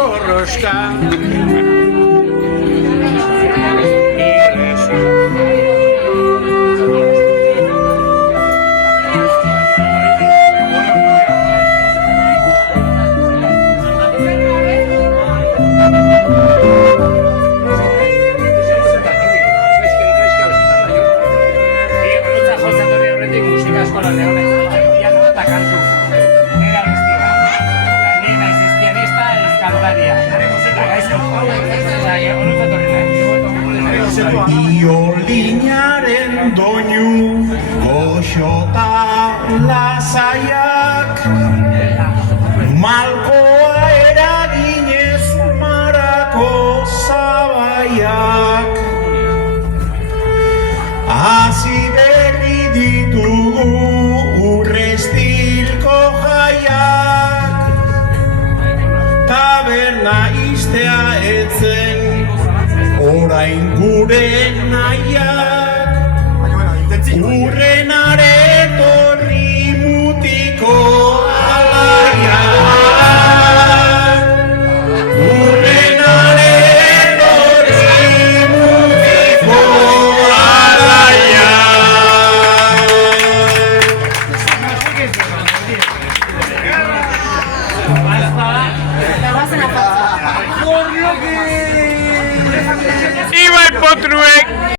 korroska. Biolinaren doinu goxota lasaiak, malkoa eraginez marako zabaiak, hasi berri ditugu urrestilko jaiak, taberna iztea etzen orain gure nahiak, urren aretorri mutiko alaiak, urren aretorri mutiko alaiak. Ibai Potruek